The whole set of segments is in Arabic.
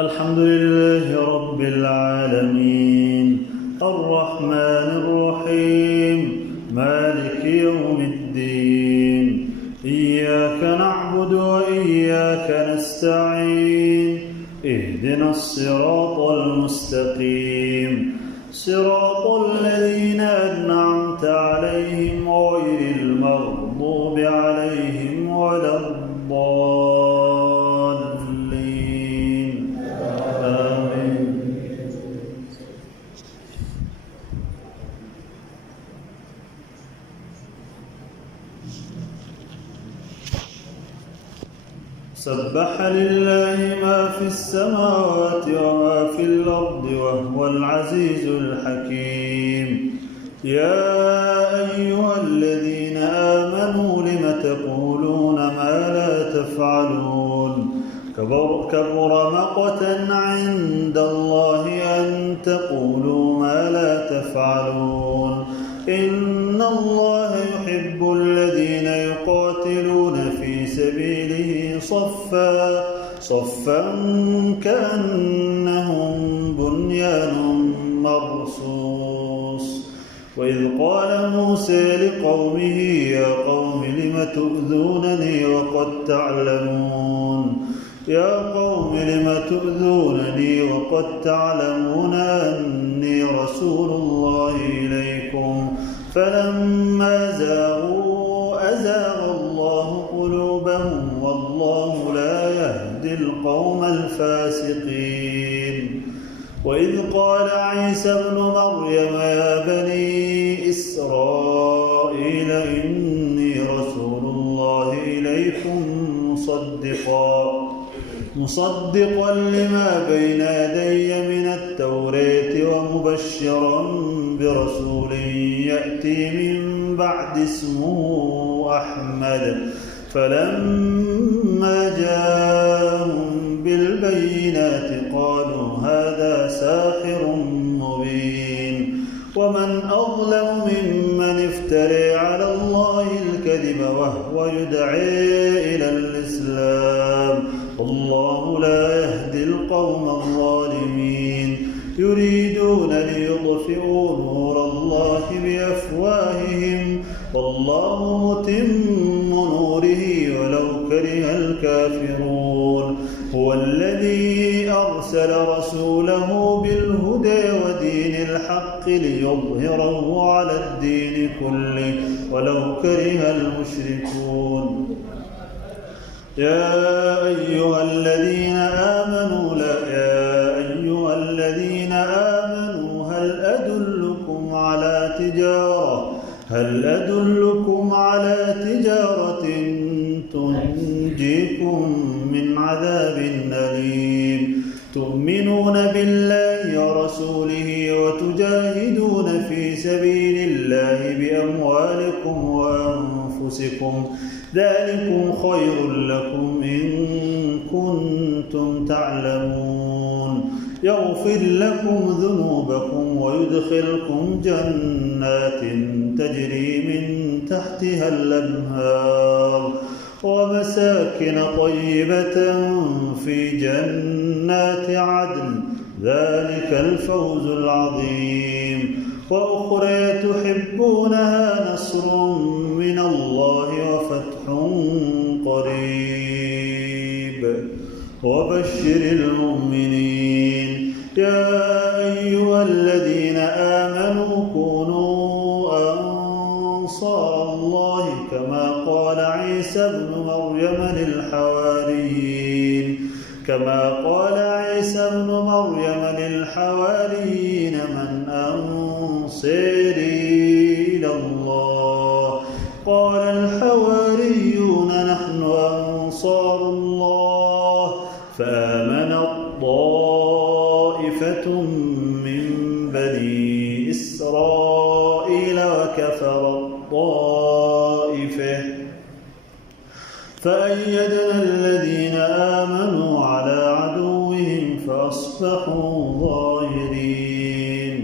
الحمد لله رب العالمين الرحمن الرحيم مالك يوم الدين إياك نعبد وإياك نستعين اهدنا الصراط المستقيم صراط الذين أنعمت عليهم غير المغضوب عليهم ولا الضالين آمين. سبح لله ما في السماوات وما في الأرض وهو العزيز الحكيم. يا أيها الذين آمنوا لم تقولون ما لا تفعلون كبر مقتا عند الله أن تقولوا ما لا تفعلون. إن الله يحب الذين يقاتلون في سبيله صفا كأنهم بنيان مرصوص. وإذ قال موسى لقومه يا قوم لم تؤذونني وقد تعلمون أني رسول الله إليكم فلما زاغوا أزاغ الله قلوبهم والله لا يهدي القوم الفاسقين. وإذ قال عيسى ابن مريم يا بني إسرائيل إني رسول الله إليكم مصدقا لما بين يدي من التوراة ومبشرا برسول يأتي من بعد اسمه أحمد. فلما جاءهم بالبينات قالوا هذا ساحر مبين. ومن أظلم ممن افترى على الله الكذب وهو يدعي إلى الإسلام والله لا يهدي القوم الظالمين. يريدون ليطفئوا نور الله بأفواههم والله متم نوره ولو كره الكافرون. هو الذي أرسل رسوله بالهدى ودين الحق ليظهره على الدين كله ولو كره المشركون. يا أيها الذين آمنوا هل أدلكم على تجارة تنجيكم من عذاب أليم. تؤمنون بالله ورسوله وتجاهدون في سبيل الله بأموالكم وأنفسكم ذلكم خير لكم إن كنتم تعلمون. يغفر لكم ذنوبكم ويدخلكم جنات تجري من تحتها الأنهار ومساكن طيبة في جنات عدن ذلك الفوز العظيم. وأخرى تحبونها نصر من الله وفتح قريب وبشر المؤمنين. يا أيها الذين آمنوا كونوا أنصار الله كما قال عيسى ابن مريم للحواريين من أنصاري إلى الله قال الحواريون نحن أنصار الله. فآمنت طائفة من بني إسرائيل وكفرت طائفة فأيدنا الذين آمنوا على عدوهم فأصبحوا ظاهرين.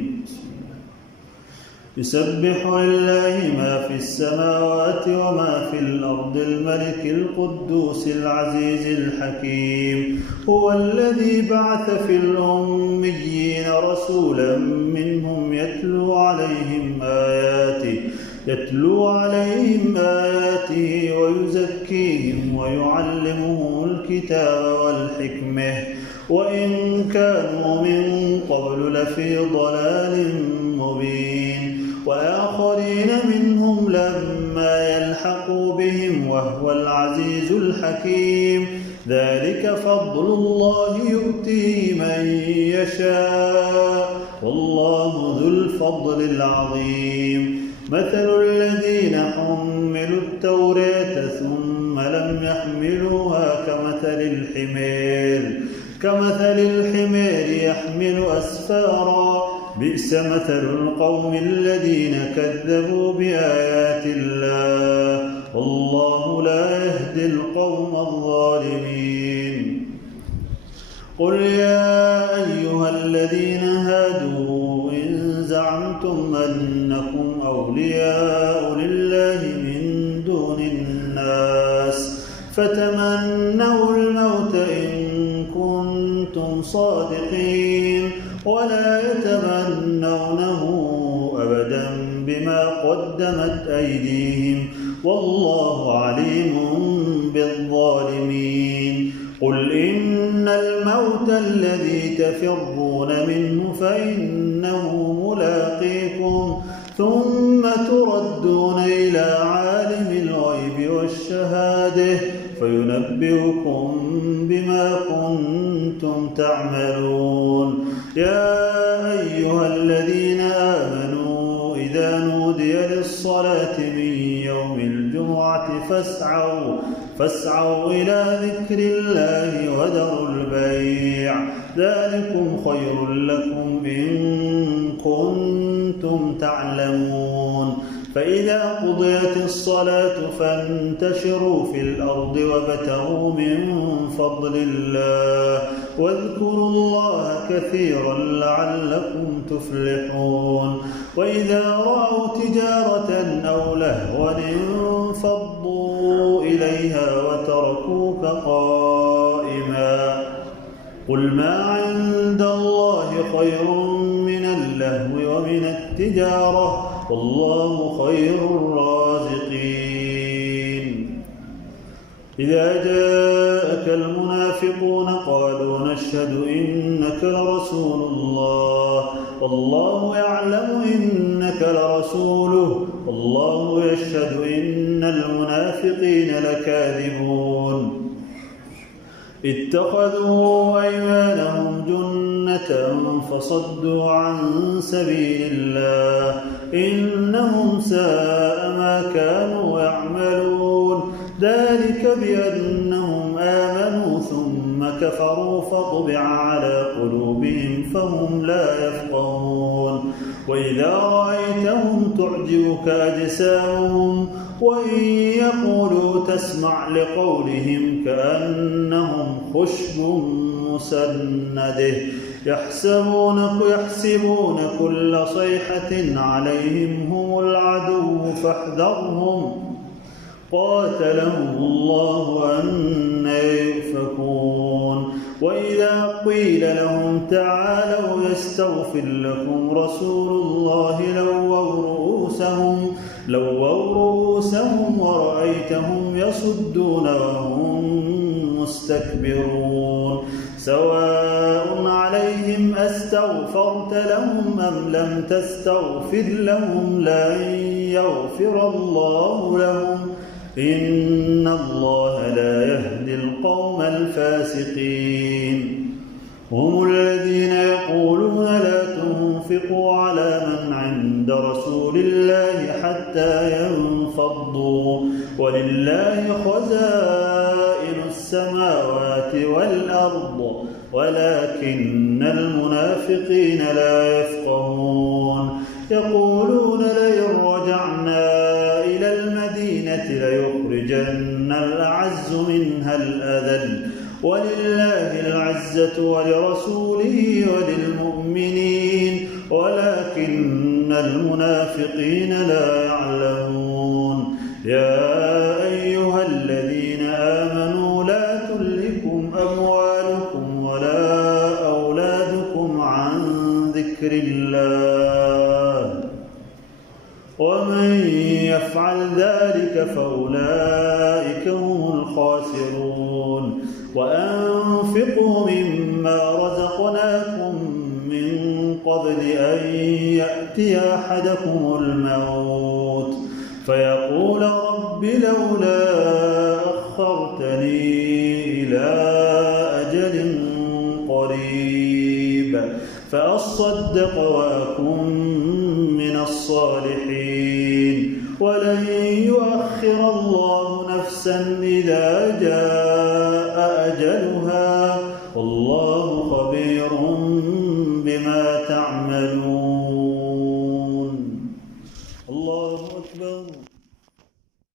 يسبح لله ما في السماوات وما في الأرض الملك القدوس العزيز الحكيم. هو الذي بعث في الأميين رسولا منهم يتلو عليهم آياته ويزكيهم ويعلمهم الكتاب والحكمة وإن كانوا من قبل لفي ضلال مبين. وآخرين منهم لما يلحقوا بهم وهو العزيز الحكيم. ذلك فضل الله يؤتيه من يشاء والله ذو الفضل العظيم. مثل الذين حملوا التوراة ثم لم يحملوها كمثل الحمار يحمل أسفارا بئس مثل القوم الذين كذبوا بآيات الله والله لا يهدي القوم الظالمين. قل يا أيها الذين هادوا إن زعمتم أنكم أولياء لله من دون الناس فتمنوا الموت إن كنتم صادقين ولا يتمنونه أبدا بما قدمت أيديهم والله عليم بالظالمين. قل إن الموت الذي تفرون منه فإنه ملاقيكم ثم تردون إلى عالم الغيب والشهادة فينبئكم بما كنتم تعملون. يا أيها الذين آمنوا إذا نودي للصلاة من يوم الجمعة فاسعوا إلى ذكر الله وذروا البيع ذلكم خير لكم إن كنتم تعلمون. فإذا قضيت الصلاة فانتشروا في الأرض وابتغوا من فضل الله واذكروا الله كثيرا لعلكم تفلحون. وإذا رأوا تجارة أو لهوا انفضوا إليها وتركوك قائما. قل ما عند الله خير من اللهو ومن التجارة والله خير الرازقين. إذا جاءك المنافقون قالوا نشهد إنك لرسول الله والله يعلم إنك لرسوله والله يشهد إن المنافقين لكاذبون. اتخذوا أيمانهم جنة فصدوا عن سبيل الله إنهم ساء ما كانوا يعملون. ذلك بأنهم آمنوا ثم كفروا فطبع على قلوبهم فهم لا يفقهون. وإذا رأيتهم تعجبك أجسامهم وإن يقولوا تسمع لقولهم كأنهم خشب مسنده يحسبون كل صيحة عليهم هم العدو فاحذرهم قاتلهم الله أنى يؤفكون. وإذا قيل لهم تعالوا يستغفر لكم رسول الله لووا رؤوسهم ورأيتهم يصدون وهم مستكبرون. سواء عليهم أستغفرت لهم أم لم تستغفر لهم لن يغفر الله لهم إن الله لا يهدي القوم الفاسقين. هم الذين يقولون لا تنفقوا على من عند رسول الله حتى ينفضوا ولله خزائن السماوات والأرض ولكن المنافقين لا يفقهون. يقولون لئن رجعنا إلى المدينة ليخرجن الأعز منها الأذل ولله العزة ولرسوله وللمؤمنين ولكن المنافقين لا يعلمون. يا أيها الذين آمنوا لا تلهكم أموالكم ولا أولادكم عن ذكر الله، ومن يفعل ذلك فأولئك هم الخاسرون. وأنفقوا مما رزقناكم من قبل أن يأتي أحدكم الموت فيقول رب لولا أخرتني إلى أجل قريب فأصدق وأكن من الصالحين، ولن يؤخر الله نفسا إذا جاء أجلها، والله خبير بما تعملون. الله أكبر.